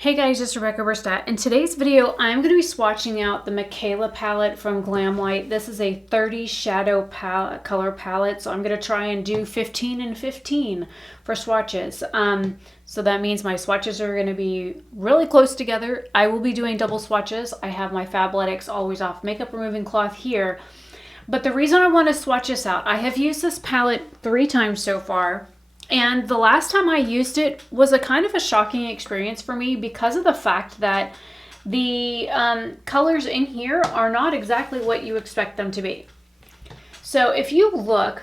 Hey guys, it's Rebecca Oberstadt. In today's video, I'm going to be swatching out the Mykayla palette from Glamlite. This is a 30 shadow color palette, so I'm going to try and do 15 and 15 for swatches. So that means my swatches are going to be really close together. I will be doing double swatches. I have my Fabletics Always Off makeup removing cloth here. But the reason I want to swatch this out, I have used this palette 3 times so far. And the last time I used it was a kind of a shocking experience for me because of the fact that the colors in here are not exactly what you expect them to be. So if you look,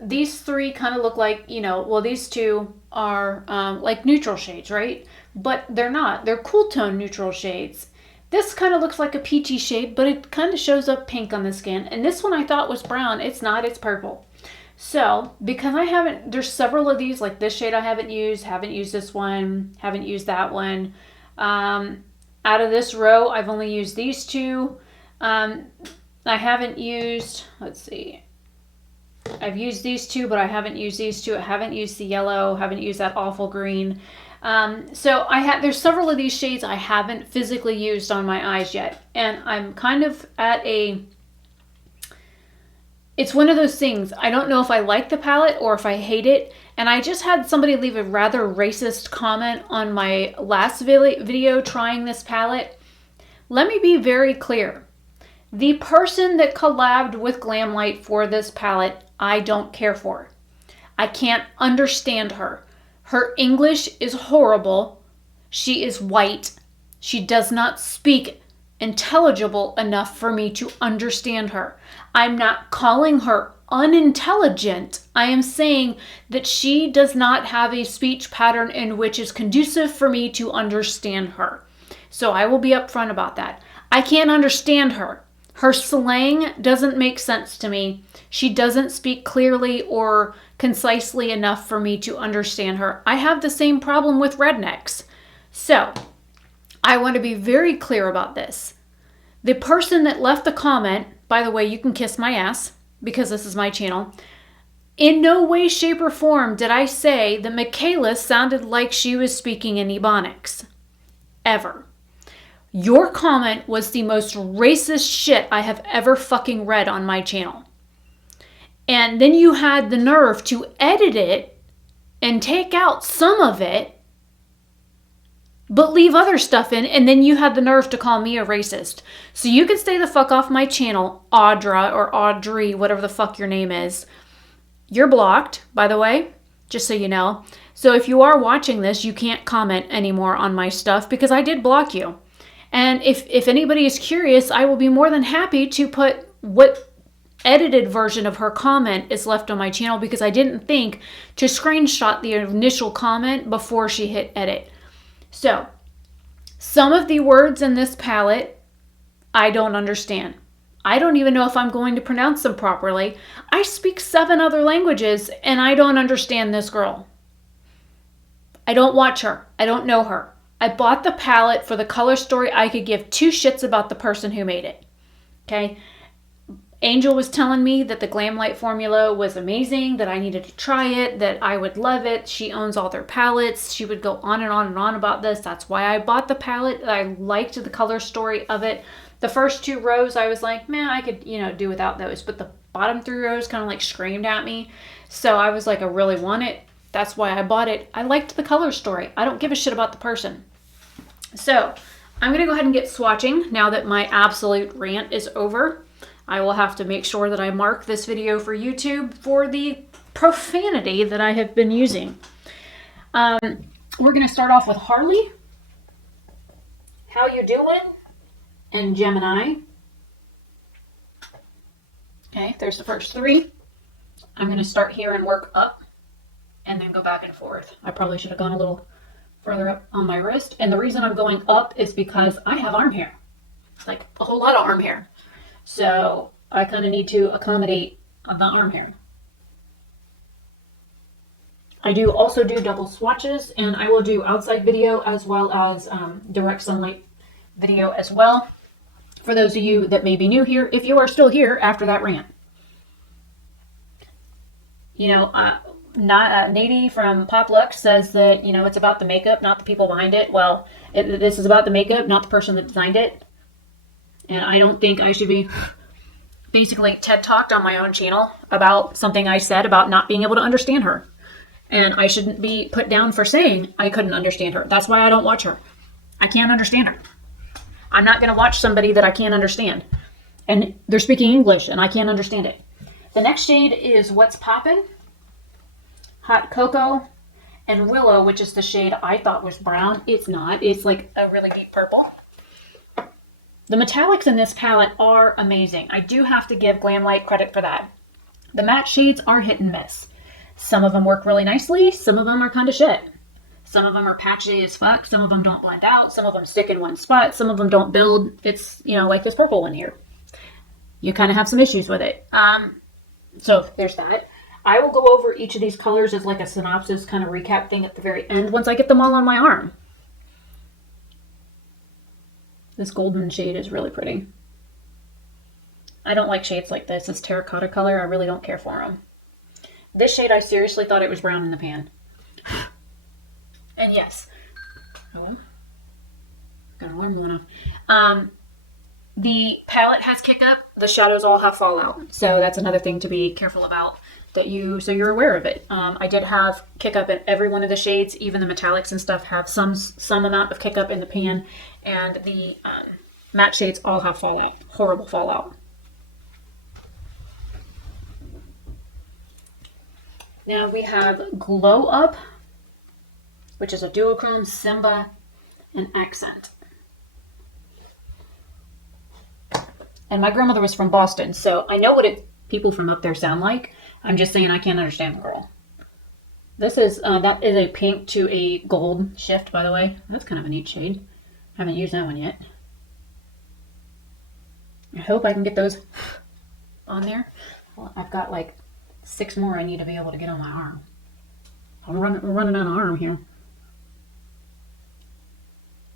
these 3 kind of look like, well, these 2 are like neutral shades, right? But they're not. They're cool tone neutral shades. This kind of looks like a peachy shade, but it kind of shows up pink on the skin. And this one I thought was brown. It's not. It's purple. So, because there's several of these, like this shade I haven't used this one, haven't used that one. Out of this row, I've only used these 2. I haven't used, let's see, I've used these 2, but I haven't used these 2. I haven't used the yellow, haven't used that awful green. So there's several of these shades I haven't physically used on my eyes yet. And I'm kind of at it's one of those things, I don't know if I like the palette or if I hate it. And I just had somebody leave a rather racist comment on my last video trying this palette. Let me be very clear. The person that collabed with Glamlite for this palette, I don't care for. I can't understand her. Her English is horrible. She is white. She does not speak intelligible enough for me to understand her. I'm not calling her unintelligent. I am saying that she does not have a speech pattern in which is conducive for me to understand her. So I will be upfront about that. I can't understand her. Her slang doesn't make sense to me. She doesn't speak clearly or concisely enough for me to understand her. I have the same problem with rednecks. So I want to be very clear about this. The person that left the comment, by the way, you can kiss my ass because this is my channel. In no way, shape, or form did I say that Mykayla sounded like she was speaking in Ebonics. Ever. Your comment was the most racist shit I have ever fucking read on my channel. And then you had the nerve to edit it and take out some of it, but leave other stuff in, and then you had the nerve to call me a racist. So you can stay the fuck off my channel, Audra or Audrey, whatever the fuck your name is. You're blocked, by the way, just so you know. So if you are watching this, you can't comment anymore on my stuff because I did block you. And if anybody is curious, I will be more than happy to put what edited version of her comment is left on my channel because I didn't think to screenshot the initial comment before she hit edit. So, some of the words in this palette, I don't understand. I don't even know if I'm going to pronounce them properly. I speak 7 other languages and I don't understand this girl. I don't watch her. I don't know her. I bought the palette for the color story. I could give 2 shits about the person who made it. Okay? Angel was telling me that the Glamlite formula was amazing, that I needed to try it, that I would love it. She owns all their palettes. She would go on and on and on about this. That's why I bought the palette. I liked the color story of it. The first 2 rows, I was like, man, I could, do without those. But the bottom 3 rows kind of like screamed at me. So I was like, I really want it. That's why I bought it. I liked the color story. I don't give a shit about the person. So I'm going to go ahead and get swatching now that my absolute rant is over. I will have to make sure that I mark this video for YouTube for the profanity that I have been using. We're going to start off with Harley. How you doing? And Gemini. Okay, there's the first 3. I'm going to start here and work up and then go back and forth. I probably should have gone a little further up on my wrist. And the reason I'm going up is because I have arm hair. Like a whole lot of arm hair. So I kind of need to accommodate the arm hair. I do also do double swatches, and I will do outside video as well as direct sunlight video as well. For those of you that may be new here, if you are still here after that rant. Nady from Pop Lux says that, you know, it's about the makeup, not the people behind it. Well, this is about the makeup, not the person that designed it. And I don't think I should be basically TED Talked on my own channel about something I said about not being able to understand her. And I shouldn't be put down for saying I couldn't understand her. That's why I don't watch her. I can't understand her. I'm not going to watch somebody that I can't understand. And they're speaking English and I can't understand it. The next shade is What's Poppin', Hot Cocoa, and Willow, which is the shade I thought was brown. It's not. It's like a really deep purple. The metallics in this palette are amazing. I do have to give Glamlite credit for that. The matte shades are hit and miss. Some of them work really nicely. Some of them are kind of shit. Some of them are patchy as fuck. Some of them don't blend out. Some of them stick in one spot. Some of them don't build. It's, you know, like this purple one here. You kind of have some issues with it. So there's that. I will go over each of these colors as like a synopsis kind of recap thing at the very end once I get them all on my arm. This golden shade is really pretty. I don't like shades like this. This terracotta color, I really don't care for them. This shade, I seriously thought it was brown in the pan. And yes. Hello? Got an alarm going off. The palette has kick up. The shadows all have fallout. So that's another thing to be careful about, so you're aware of it. I did have kick up in every one of the shades. Even the metallics and stuff have some amount of kick up in the pan. And the matte shades all have fallout. Horrible fallout. Now we have Glow Up, which is a duochrome, Simba, and Accent. And my grandmother was from Boston, so I know what people from up there sound like. I'm just saying I can't understand the girl. This is, that is a pink to a gold shift, by the way. That's kind of a neat shade. Haven't used that one yet. I hope I can get those on there. Well, I've got like 6 more I need to be able to get on my arm. We're running out of arm here.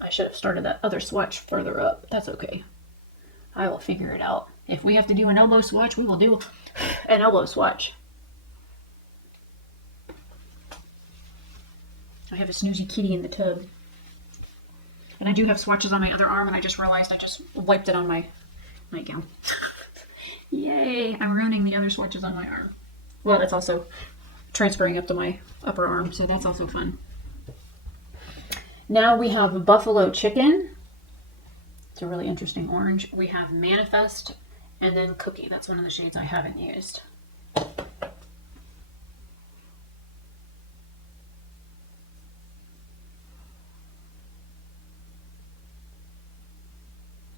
I should have started that other swatch further up. That's okay. I will figure it out. If we have to do an elbow swatch, we will do an elbow swatch. I have a snoozy kitty in the tub. And I do have swatches on my other arm, and I just realized I just wiped it on my nightgown. Yay! I'm ruining the other swatches on my arm. Well, it's also transferring up to my upper arm, so that's also fun. Now we have Buffalo Chicken. It's a really interesting orange. We have Manifest, and then Cookie. That's one of the shades I haven't used.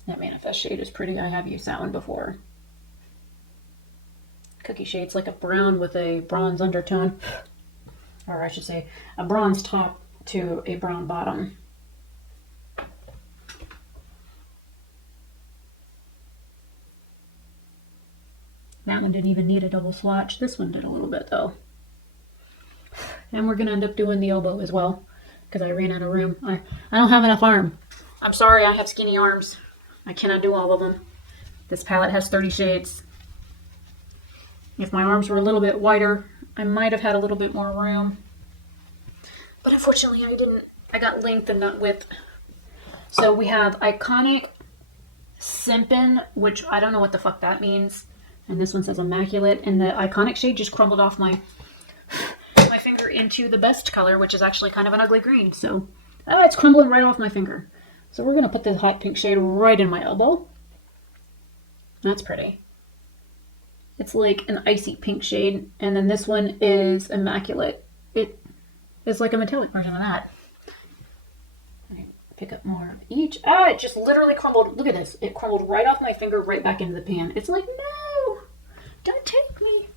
That Manifest shade is pretty. I have used that one before. Cookie shade's like a brown with a bronze undertone. Or I should say, a bronze top to a brown bottom. That one didn't even need a double swatch. This one did a little bit though. And we're going to end up doing the elbow as well, because I ran out of room. I don't have enough arm. I'm sorry, I have skinny arms. I cannot do all of them. This palette has 30 shades. If my arms were a little bit wider, I might have had a little bit more room. But unfortunately I didn't. I got length and not width. So we have Iconic Simpin, which I don't know what the fuck that means. And this one says Immaculate. And the Iconic shade just crumbled off my finger into the best color, which is actually kind of an ugly green. So it's crumbling right off my finger. So we're going to put the hot pink shade right in my elbow. That's pretty. It's like an icy pink shade. And then this one is Immaculate. It is like a metallic version of that. Okay, pick up more of each. Ah, it just literally crumbled. Look at this. It crumbled right off my finger right back into the pan. It's like, no, don't take me.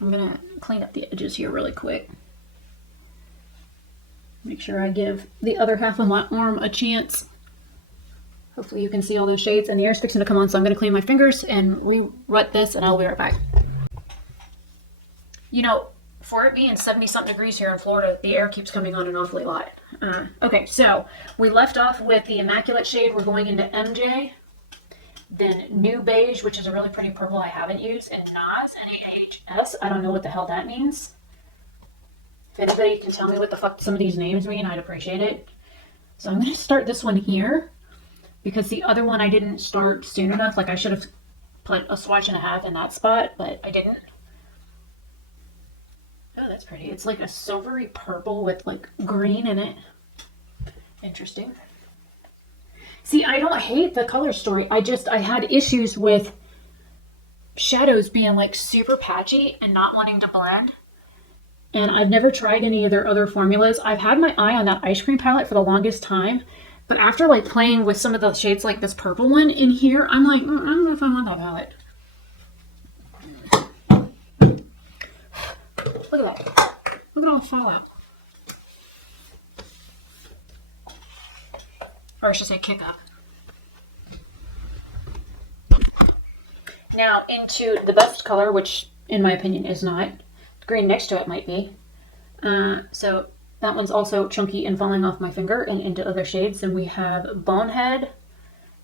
I'm going to clean up the edges here really quick. Make sure I give the other half of my arm a chance. Hopefully you can see all those shades, and the air's fixing to come on, so I'm going to clean my fingers and re-wet this, and I'll be right back. You know, for it being 70-something degrees here in Florida, the air keeps coming on an awfully lot. Okay, so we left off with the Immaculate shade. We're going into MJ. Then New Beige, which is a really pretty purple I haven't used. And NAS, N-A-H-S. I don't know what the hell that means. If anybody can tell me what the fuck some of these names mean, I'd appreciate it. So I'm going to start this one here. Because the other one I didn't start soon enough. Like I should have put a swatch and a half in that spot, but I didn't. Oh, that's pretty. It's like a silvery purple with like green in it. Interesting. See, I don't hate the color story. I had issues with shadows being like super patchy and not wanting to blend. And I've never tried any of their other formulas. I've had my eye on that ice cream palette for the longest time. But after like playing with some of the shades like this purple one in here, I'm like, I don't know if I want that palette. Look at that. Look at all the fallout. Or I should say kick up. Now into the best color, which in my opinion is not. The green next to it might be. So that one's also chunky and falling off my finger and into other shades. And we have Bonehead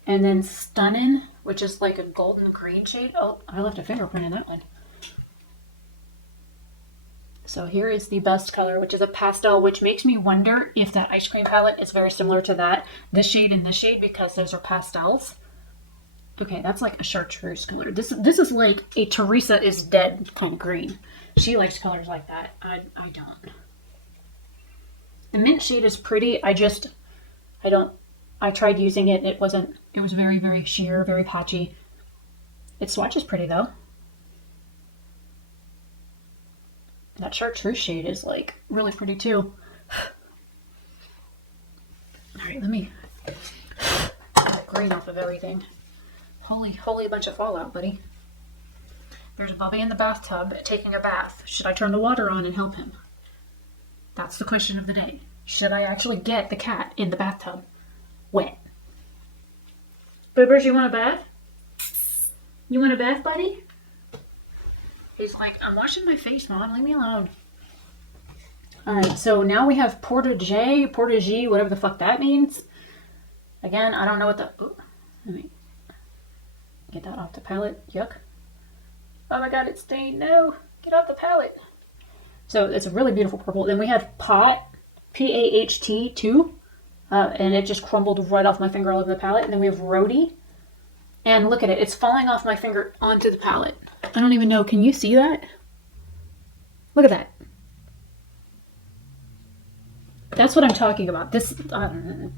and then Stunning, which is like a golden green shade. Oh, I left a fingerprint in that one. So here is the best color, which is a pastel, which makes me wonder if that ice cream palette is very similar to that. This shade and this shade, because those are pastels. Okay, that's like a chartreuse color. This is like a Teresa is dead kind of green. She likes colors like that. I don't. The mint shade is pretty. I tried using it. It was very, very sheer, very patchy. Its swatch is pretty though. That chartreuse shade is like really pretty too. All right, let me get green off of everything. Holy bunch of fallout, buddy. There's Bubby in the bathtub taking a bath. Should I turn the water on and help him? That's the question of the day. Should I actually get the cat in the bathtub wet? Boobers, you want a bath? You want a bath, buddy? He's like, I'm washing my face, Mom. Leave me alone. Alright, so now we have Portage, whatever the fuck that means. Again, I don't know what the... Ooh, let me get that off the palette. Yuck. Oh my god, it's stained. No. Get off the palette. So it's a really beautiful purple. Then we have Pot, P-A-H-T 2. And it just crumbled right off my finger all over the palette. And then we have Rhody. And look at it. It's falling off my finger onto the palette. I don't even know. Can you see that? Look at that. That's what I'm talking about. This, the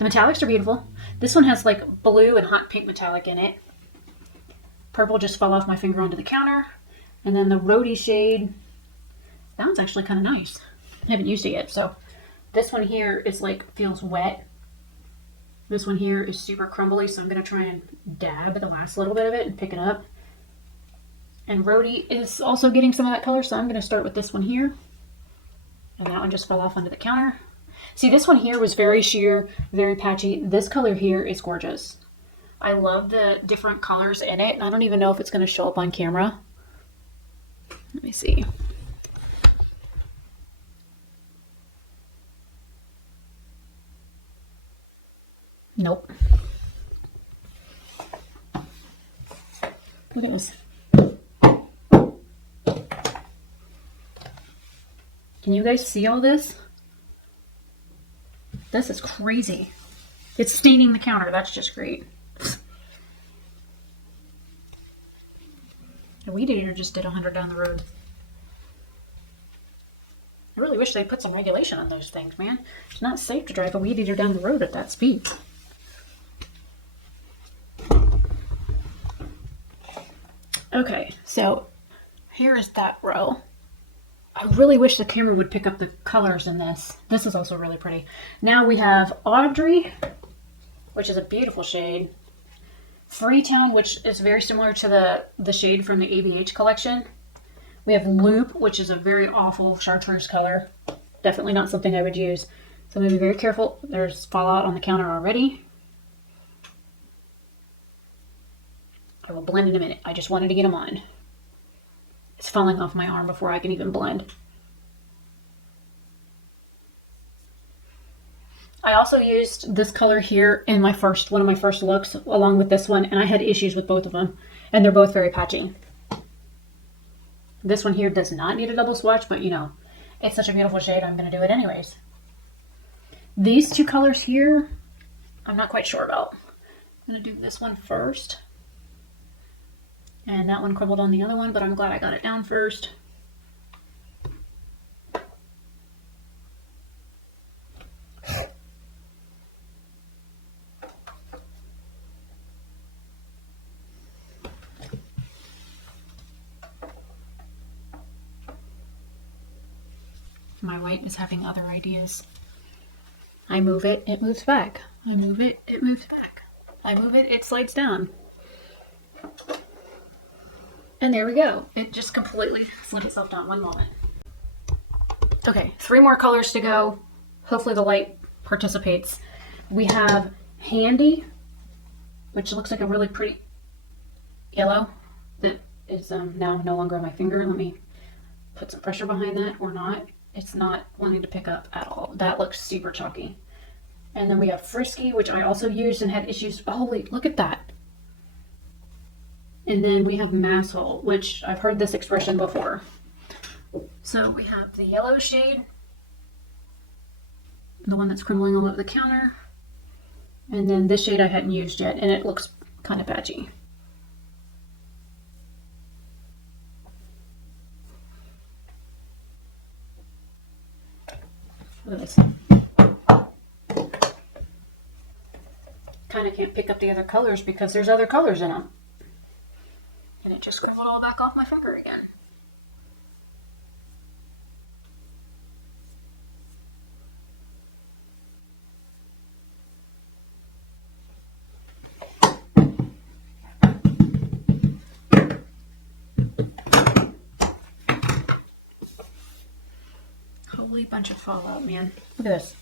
metallics are beautiful. This one has like blue and hot pink metallic in it. Purple just fell off my finger onto the counter. And then the Rhody shade, that one's actually kind of nice. I haven't used it yet. So this one here is like, feels wet. This one here is super crumbly, so I'm going to try and dab the last little bit of it and pick it up. And Rhody is also getting some of that color, so I'm going to start with this one here. And that one just fell off onto the counter. See, this one here was very sheer, very patchy. This color here is gorgeous. I love the different colors in it. I don't even know if it's going to show up on camera. Let me see. Nope. Look at this. Can you guys see all this? This is crazy. It's staining the counter. That's just great. The weed eater just did 100 down the road. I really wish they'd put some regulation on those things, man. It's not safe to drive a weed eater down the road at that speed. Okay, so here is that row. I really wish the camera would pick up the colors in this. This is also really pretty. Now we have Audrey, which is a beautiful shade. Freetown, which is very similar to the shade from the ABH collection. We have Loop, which is a very awful chartreuse color. Definitely not something I would use. So I'm going to be very careful. There's fallout on the counter already. I will blend in a minute. I just wanted to get them on. It's falling off my arm before I can even blend. I also used this color here in one of my first looks along with this one, and I had issues with both of them, and they're both very patchy. This one here does not need a double swatch, but you know, it's such a beautiful shade, I'm going to do it anyways. These two colors here, I'm not quite sure about. I'm going to do this one first. And that one crumbled on the other one, but I'm glad I got it down first. My white is having other ideas. I move it, it moves back. I move it, it moves back. I move it, it slides down. And there we go. It just completely slid itself down. One moment. Okay, 3 more colors to go. Hopefully the light participates. We have Handy, which looks like a really pretty yellow that is now no longer on my finger. Let me put some pressure behind that or not. It's not wanting to pick up at all. That looks super chalky. And then we have Frisky, which I also used and had issues. Holy, look at that. And then we have Masshole, which I've heard this expression before. So we have the yellow shade, the one that's crumbling all over the counter. And then this shade I hadn't used yet, and it looks kind of patchy. Look at this. Kind of can't pick up the other colors because there's other colors in them. And it just crumbled all back off my finger again. Holy bunch of fallout, man. Look at this.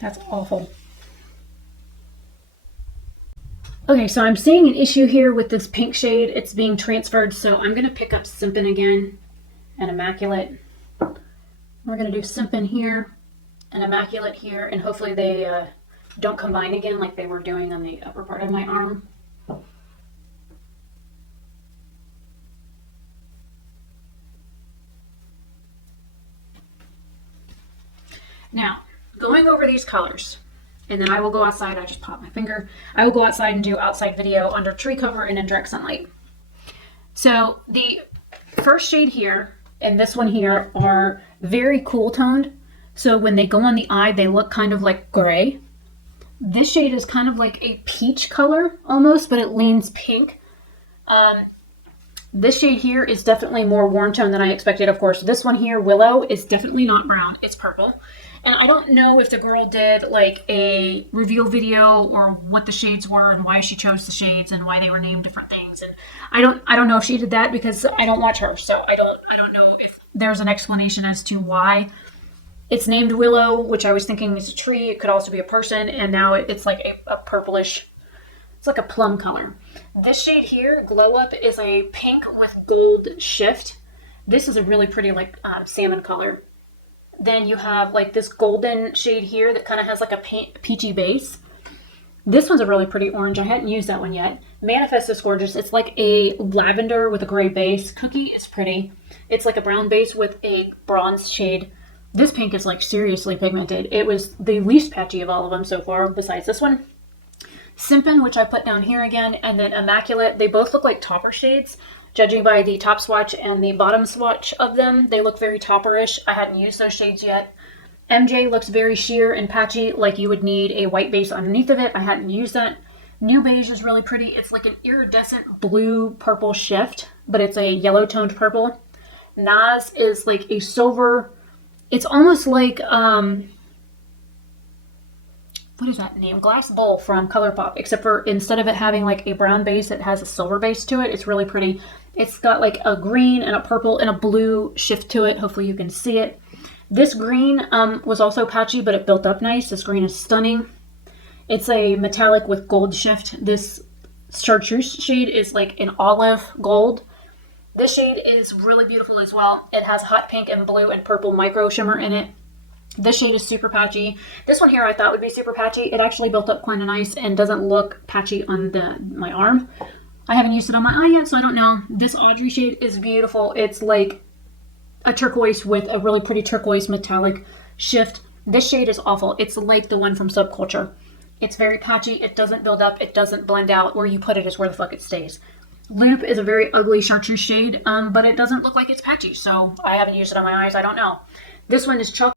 That's awful. Okay, so I'm seeing an issue here with this pink shade. It's being transferred, so I'm going to pick up Simpin again and Immaculate. We're going to do Simpin here and Immaculate here, and hopefully they don't combine again like they were doing on the upper part of my arm. Now, going over these colors, and then I will go outside. I just popped my finger. I will go outside and do outside video under tree cover and in direct sunlight. So the first shade here and this one here are very cool toned. So when they go on the eye, they look kind of like gray. This shade is kind of like a peach color almost, but it leans pink. This shade here is definitely more warm tone than I expected, of course. This one here, Willow, is definitely not brown. It's purple. And I don't know if the girl did like a reveal video or what the shades were and why she chose the shades and why they were named different things. And I don't know if she did that because I don't watch her, so I don't know if there's an explanation as to why it's named Willow, which I was thinking is a tree. It could also be a person, and now it's like a purplish. It's like a plum color. This shade here, Glow Up, is a pink with gold shift. This is a really pretty like salmon color. Then you have like this golden shade here that kind of has like a peachy base. This one's a really pretty orange. I hadn't used that one yet. Manifest is gorgeous. It's like a lavender with a gray base. Cookie is pretty. It's like a brown base with a bronze shade. This pink is like seriously pigmented. It was the least patchy of all of them so far, besides this one. Simpin, which I put down here again, and then Immaculate. They both look like topper shades. Judging by the top swatch and the bottom swatch of them, they look very topperish. I hadn't used those shades yet. MJ looks very sheer and patchy, like you would need a white base underneath of it. I hadn't used that. New Beige is really pretty. It's like an iridescent blue-purple shift, but it's a yellow-toned purple. Naz is like a silver. It's almost like, what is that name? Glass Bowl from ColourPop, except for instead of it having like a brown base, it has a silver base to it. It's really pretty. It's got like a green and a purple and a blue shift to it. Hopefully you can see it. This green was also patchy, but it built up nice. This green is stunning. It's a metallic with gold shift. This chartreuse shade is like an olive gold. This shade is really beautiful as well. It has hot pink and blue and purple micro shimmer in it. This shade is super patchy. This one here I thought would be super patchy. It actually built up kind of nice and doesn't look patchy on my arm. I haven't used it on my eye yet, so I don't know. This Audrey shade is beautiful. It's like a turquoise with a really pretty turquoise metallic shift. This shade is awful. It's like the one from Subculture. It's very patchy. It doesn't build up. It doesn't blend out. Where you put it is where the fuck it stays. Loop is a very ugly chartreuse shade, but it doesn't look like it's patchy, so I haven't used it on my eyes. I don't know. This one is chocolate.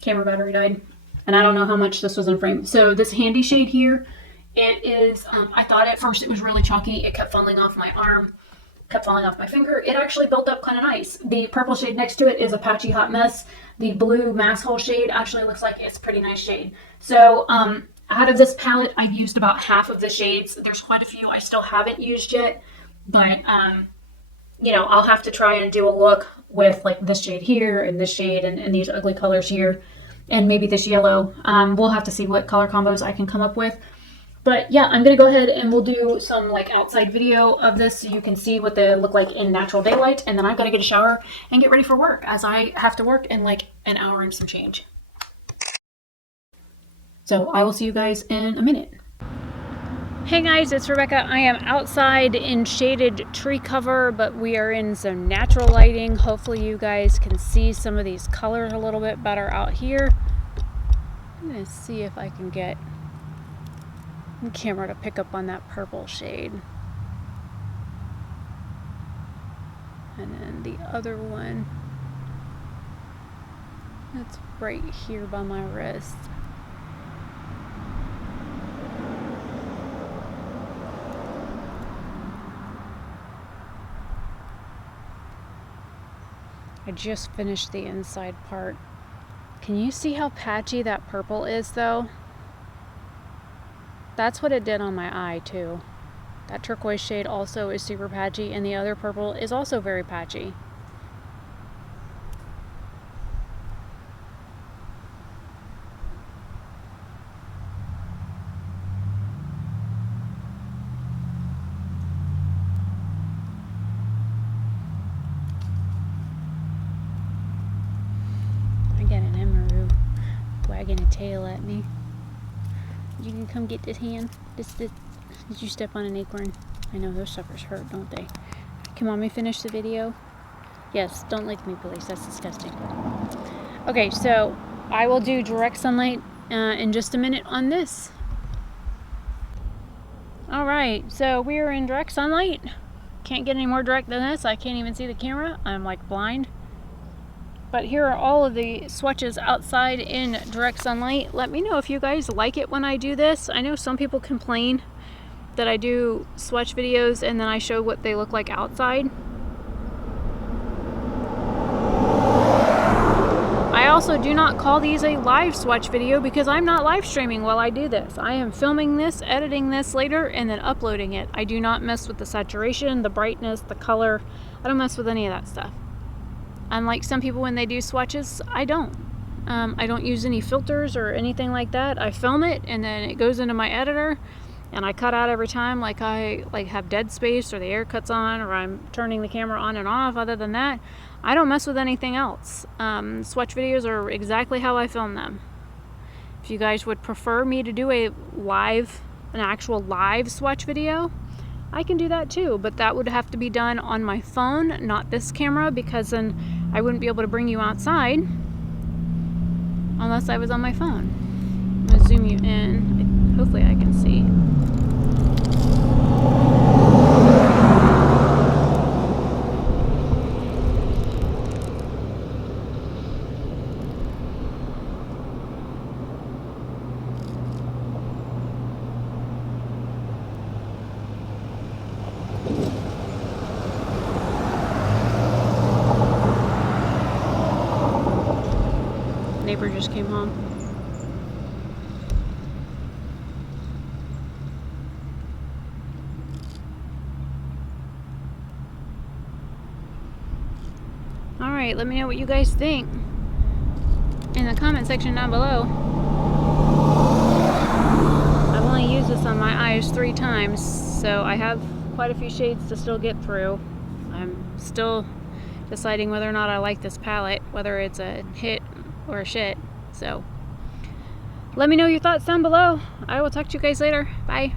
Camera battery died, and I don't know how much this was in frame. So this handy shade here, it is, I thought at first it was really chalky. It kept falling off my arm, kept falling off my finger. It actually built up kind of nice. The purple shade next to it is a patchy hot mess. The blue mass hole shade actually looks like it's a pretty nice shade. So out of this palette, I've used about half of the shades. There's quite a few I still haven't used yet, but you know, I'll have to try and do a look with like this shade here and this shade and these ugly colors here and maybe this yellow. We'll have to see what color combos I can come up with. But yeah, I'm going to go ahead and we'll do some like outside video of this so you can see what they look like in natural daylight. And then I've got to get a shower and get ready for work as I have to work in like an hour and some change. So I will see you guys in a minute. Hey guys, it's Rebecca. I am outside in shaded tree cover, but we are in some natural lighting. Hopefully you guys can see some of these colors a little bit better out here. I'm gonna see if I can get the camera to pick up on that purple shade. And then the other one, that's right here by my wrist. I just finished the inside part. Can you see how patchy that purple is though? That's what it did on my eye too. That turquoise shade also is super patchy, and the other purple is also very patchy. Wagging a tail at me. You can come get this hand. Did you step on an acorn? I know those suckers hurt, don't they? Can mommy finish the video? Yes, don't lick me, please. That's disgusting. Okay, so I will do direct sunlight in just a minute on this. Alright, so we are in direct sunlight. Can't get any more direct than this. I can't even see the camera. I'm like blind. But here are all of the swatches outside in direct sunlight. Let me know if you guys like it when I do this. I know some people complain that I do swatch videos and then I show what they look like outside. I also do not call these a live swatch video because I'm not live streaming while I do this. I am filming this, editing this later, and then uploading it. I do not mess with the saturation, the brightness, the color. I don't mess with any of that stuff. Unlike some people when they do swatches, I don't. I don't use any filters or anything like that. I film it and then it goes into my editor and I cut out every time like I have dead space or the air cuts on or I'm turning the camera on and off. Other than that, I don't mess with anything else. Swatch videos are exactly how I film them. If you guys would prefer me to do an actual live swatch video, I can do that too, but that would have to be done on my phone, not this camera, because then I wouldn't be able to bring you outside unless I was on my phone. I'm going to zoom you in. Hopefully I can see. Neighbor just came home. Alright, let me know what you guys think in the comment section down below. I've only used this on my eyes 3 times, so I have quite a few shades to still get through. I'm still deciding whether or not I like this palette, whether it's a hit or a shit. So let me know your thoughts down below. I will talk to you guys later. Bye.